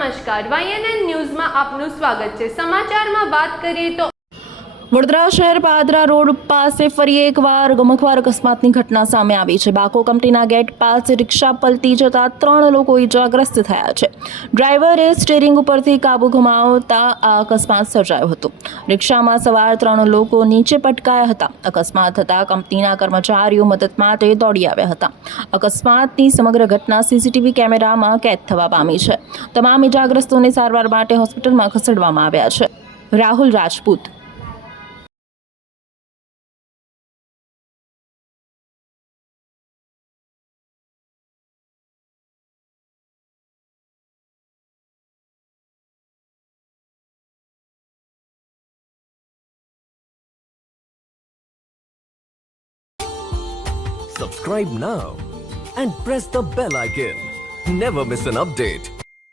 નમસ્કાર, YNN ન્યૂઝમાં આપનું સ્વાગત છે। સમાચારમાં વાત કરીએ તો વડોદરા શહેર પાદરા રોડ પાસે ફરી એકવાર ગમખ્વાર અકસ્માતની ઘટના સામે આવી છે। બાકો કંપનીના ગેટ પાસે રિક્ષા પલટી જતા 3 લોકો ઇજાગ્રસ્ત થયા છે। ડ્રાઈવરે સ્ટીયરિંગ ઉપરથી કાબુ ગુમાવતા આ અકસ્માત સર્જાયો હતો। રિક્ષામાં સવાર 3 લોકો નીચે પટકાયા હતા। અકસ્માત થતાં કંપનીના કર્મચારીઓ મદદ માટે દોડી આવ્યા હતા। અકસ્માતની સમગ્ર ઘટના સીસીટીવી કેમેરામાં કેદ થવા પામી છે। તમામ ઇજાગ્રસ્તોને સારવાર માટે હોસ્પિટલમાં ખસેડવામાં આવ્યા છે। Rahul Rajput. Subscribe now and press the bell icon. Never miss an update.